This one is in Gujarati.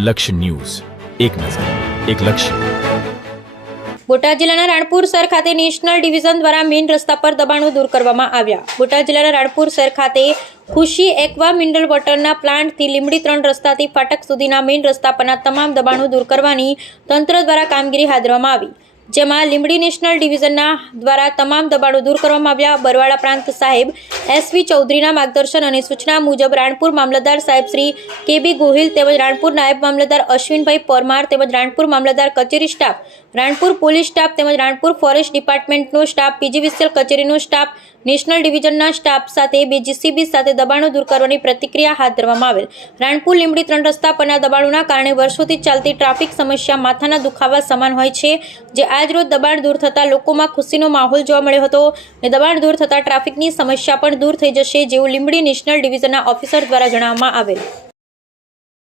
લક્ષ્ય ન્યૂઝ, એક નજર, એક લક્ષ્ય. બોટાદ જિલ્લાના રાણપુર શહેર ખાતે નેશનલ ડિવિઝન દ્વારા મેઇન રસ્તા પર દબાણો દૂર કરવામાં આવ્યા. બોટાદ જિલ્લાના રાણપુર શહેર ખાતે ખુશી એક્વા મિનરલ વોટરના પ્લાન્ટથી લીંબડી 3 રસ્તાથી ફાટક સુધીના મેઇન રસ્તા પરના તમામ દબાણો દૂર કરવાની તંત્ર દ્વારા કામગીરી હાથ ધરવામાં આવી, જેમાં લીંબડી નેશનલ ડિવિઝનના દ્વારા તમામ દબાણો દૂર કરવામાં આવ્યા. બરવાડા પ્રાંત સાહેબ SV ચૌધરીના માર્ગદર્શન અને સૂચના મુજબ રાણપુર મામલતદાર સાહેબ શ્રી KB ગોહિલ તેમજ રાણપુર નાયબ મામલતદાર અશ્વિનભાઈ પરમાર તેમજ રાણપુર મામલતદાર કચેરી સ્ટાફ, રાણપુર પોલીસ સ્ટાફ તેમજ રાણપુર ફોરેસ્ટ ડિપાર્ટમેન્ટનો સ્ટાફ, PGVCL કચેરીનો સ્ટાફ, નેશનલ ડિવિઝનના સ્ટાફ સાથે 2 GCB સાથે દબાણો દૂર કરવાની પ્રતિક્રિયા હાથ ધરવામાં આવેલ. રાણપુર લીંબડી 3 રસ્તા પરના દબાણોના કારણે વર્ષોથી ચાલતી ટ્રાફિક સમસ્યા માથાના દુખાવા સમાન હોય છે, જે આજરોજ દબાણ દૂર થતાં લોકોમાં ખુશીનો માહોલ જોવા મળ્યો હતો અને દબાણ દૂર થતાં ટ્રાફિકની સમસ્યા પણ દૂર થઈ જશે, જેવું લીંબડી નેશનલ ડિવિઝનના ઓફિસર દ્વારા જણાવવામાં આવેલ.